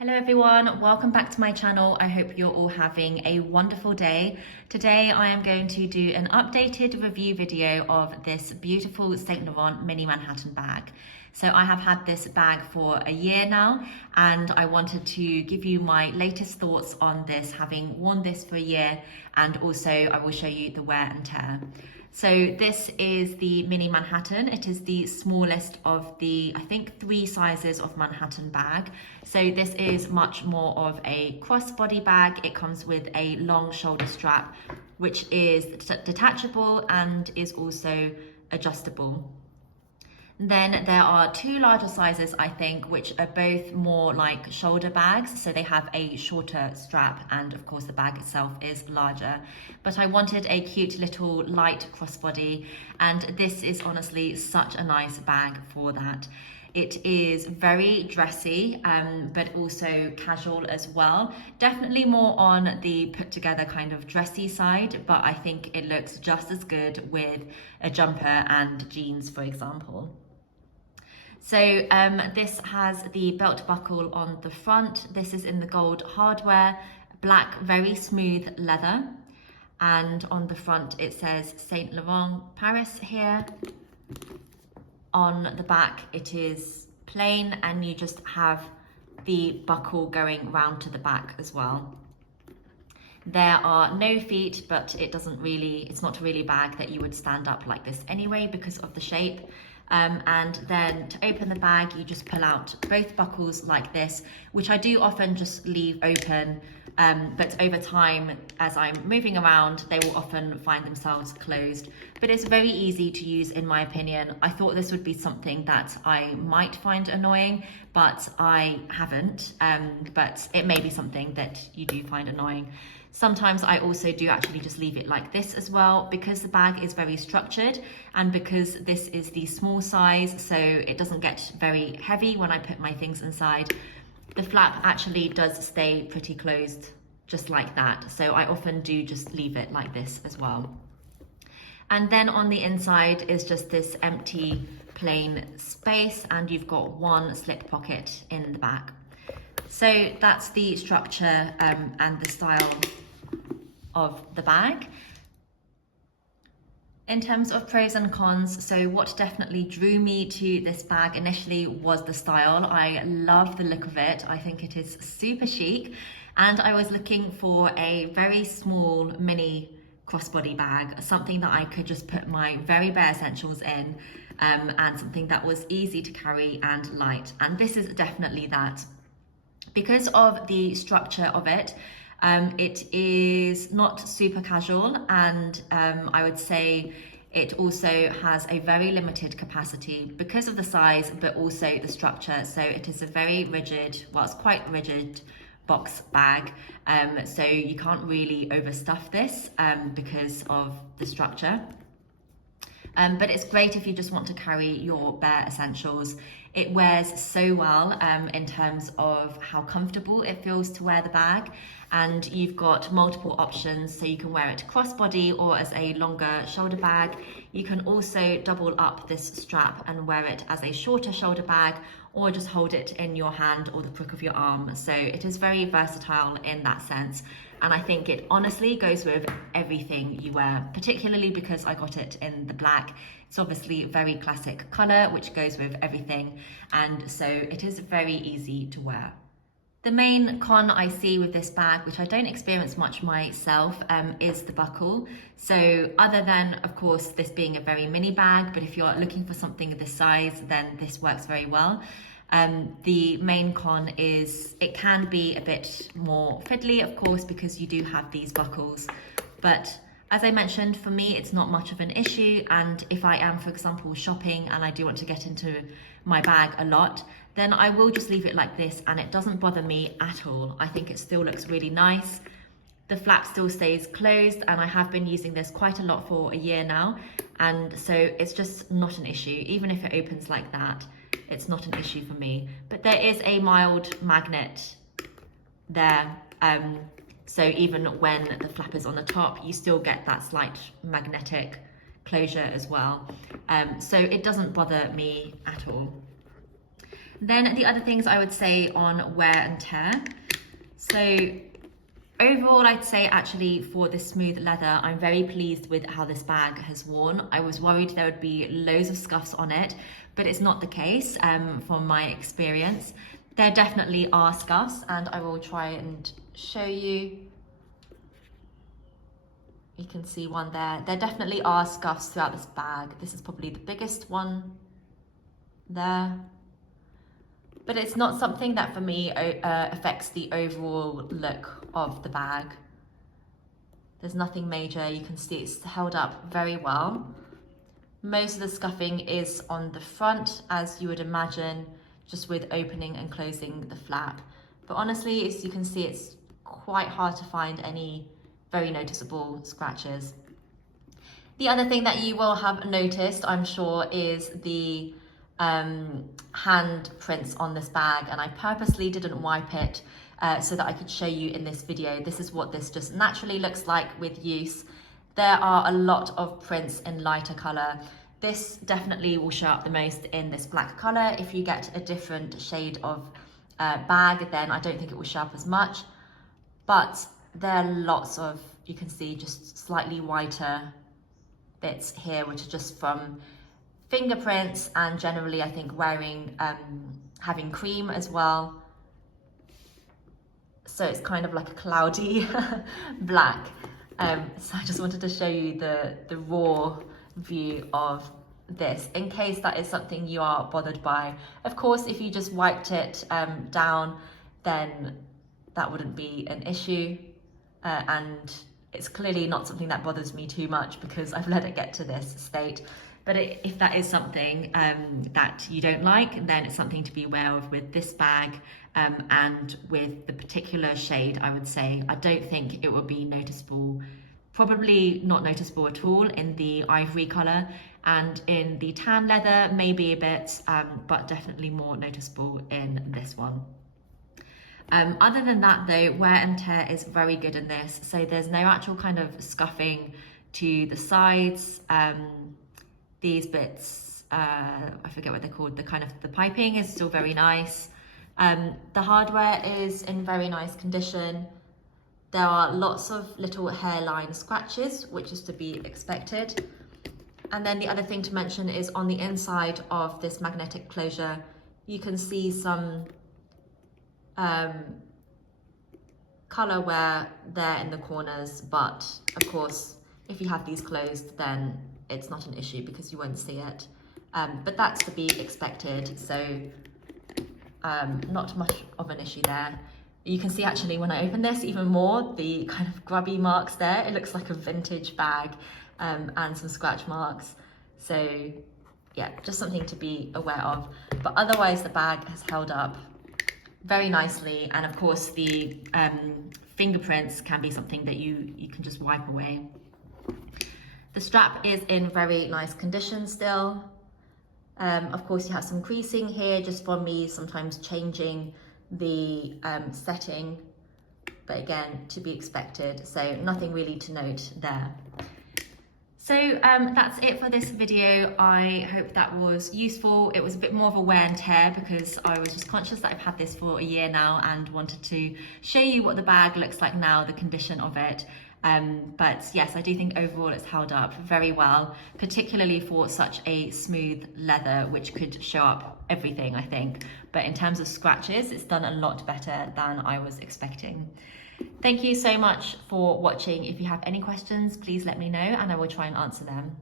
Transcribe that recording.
Hello everyone, welcome back to my channel. I hope you're all having a wonderful day. Today I am going to do an updated review video of this beautiful Saint Laurent Mini Manhattan bag. So I have had this bag for a year now and I wanted to give you my latest thoughts on this, having worn this for a year, and also I will show you the wear and tear. So this is the Mini Manhattan. It is the smallest of the, I think, 3 sizes of Manhattan bag. So this is much more of a crossbody bag. It comes with a long shoulder strap, which is detachable and is also adjustable. Then there are 2 larger sizes, I think, which are both more like shoulder bags. So they have a shorter strap and of course the bag itself is larger. But I wanted a cute little light crossbody, and this is honestly such a nice bag for that. It is very dressy, but also casual as well. Definitely more on the put together kind of dressy side, but I think it looks just as good with a jumper and jeans, for example. So this has the belt buckle on the front. This is in the gold hardware, black, very smooth leather. And on the front it says Saint Laurent Paris here. On the back it is plain and you just have the buckle going round to the back as well. There are no feet, but it's not really a bag that you would stand up like this anyway because of the shape. And then to open the bag, you just pull out both buckles like this, which I do often just leave open, but over time, as I'm moving around, they will often find themselves closed. But it's very easy to use in my opinion. I thought this would be something that I might find annoying, but I haven't, but it may be something that you do find annoying. Sometimes I also do actually just leave it like this as well, because the bag is very structured and because this is the small size, so it doesn't get very heavy when I put my things inside. The flap actually does stay pretty closed just like that, so I often do just leave it like this as well. And then on the inside is just this empty plain space, and you've got 1 slip pocket in the back. So that's the structure and the style of the bag. In terms of pros and cons, so what definitely drew me to this bag initially was the style. I love the look of it. I think it is super chic, and I was looking for a very small mini crossbody bag, something that I could just put my very bare essentials in, and something that was easy to carry and light, and this is definitely that. Because of the structure of it, it is not super casual, and I would say it also has a very limited capacity because of the size, but also the structure. So it is a very rigid, well, it's quite rigid box bag. So you can't really overstuff this because of the structure. But it's great if you just want to carry your bare essentials. It wears so well in terms of how comfortable it feels to wear the bag, and you've got multiple options, so you can wear it crossbody or as a longer shoulder bag. You can also double up this strap and wear it as a shorter shoulder bag, or just hold it in your hand or the crook of your arm. So it is very versatile in that sense. And I think it honestly goes with everything you wear, particularly because I got it in the black. It's obviously a very classic color, which goes with everything. And so it is very easy to wear. The main con I see with this bag, which I don't experience much myself, is the buckle. So other than, of course, this being a very mini bag, but if you're looking for something of this size, then this works very well. The main con is it can be a bit more fiddly, of course, because you do have these buckles. But as I mentioned, for me, it's not much of an issue. And if I am, for example, shopping and I do want to get into my bag a lot, then I will just leave it like this and it doesn't bother me at all. I think it still looks really nice. The flap still stays closed, and I have been using this quite a lot for a year now. And so it's just not an issue. Even if it opens like that, it's not an issue for me. But there is a mild magnet there. So even when the flap is on the top, you still get that slight magnetic closure as well. So it doesn't bother me at all. Then the other things I would say on wear and tear. So overall, I'd say actually for this smooth leather, I'm very pleased with how this bag has worn. I was worried there would be loads of scuffs on it, but it's not the case from my experience. There definitely are scuffs, and I will try and show you. You can see one there. There definitely are scuffs throughout this bag. This is probably the biggest one there. But it's not something that for me affects the overall look of the bag. There's nothing major. You can see it's held up very well. Most of the scuffing is on the front, as you would imagine, just with opening and closing the flap. But honestly, as you can see, it's quite hard to find any very noticeable scratches. The other thing that you will have noticed, I'm sure, is the hand prints on this bag, and I purposely didn't wipe it so that I could show you in this video. This is what this just naturally looks like with use. There are a lot of prints in lighter color. This definitely will show up the most in this black color. If you get a different shade of bag, then I don't think it will show up as much, but there are lots of, you can see, just slightly whiter bits here, which are just from fingerprints and generally I think wearing, having cream as well. So it's kind of like a cloudy black. So I just wanted to show you the raw view of this, in case that is something you are bothered by. Of course, if you just wiped it down, then that wouldn't be an issue. And it's clearly not something that bothers me too much because I've let it get to this state. But if that is something that you don't like, then it's something to be aware of with this bag and with the particular shade, I would say. I don't think it would be noticeable, probably not noticeable at all in the ivory color, and in the tan leather, maybe a bit, but definitely more noticeable in this one. Other than that though, wear and tear is very good in this. So there's no actual kind of scuffing to the sides. These bits, I forget what they're called, the piping is still very nice. The hardware is in very nice condition. There are lots of little hairline scratches, which is to be expected. And then the other thing to mention is on the inside of this magnetic closure, you can see some color wear there in the corners, but of course if you have these closed then it's not an issue because you won't see it, but that's to be expected, so not much of an issue there. You can see actually when I open this even more the kind of grubby marks there. It looks like a vintage bag, and some scratch marks, so yeah, just something to be aware of. But otherwise the bag has held up very nicely, and of course the fingerprints can be something that you can just wipe away. The strap is in very nice condition still. Of course you have some creasing here just from me sometimes changing the setting, but again, to be expected, so nothing really to note there. So that's it for this video. I hope that was useful. It was a bit more of a wear and tear because I was just conscious that I've had this for a year now and wanted to show you what the bag looks like now, the condition of it. But yes, I do think overall it's held up very well, particularly for such a smooth leather, which could show up everything, I think. But in terms of scratches, it's done a lot better than I was expecting. Thank you so much for watching. If you have any questions, please let me know and I will try and answer them.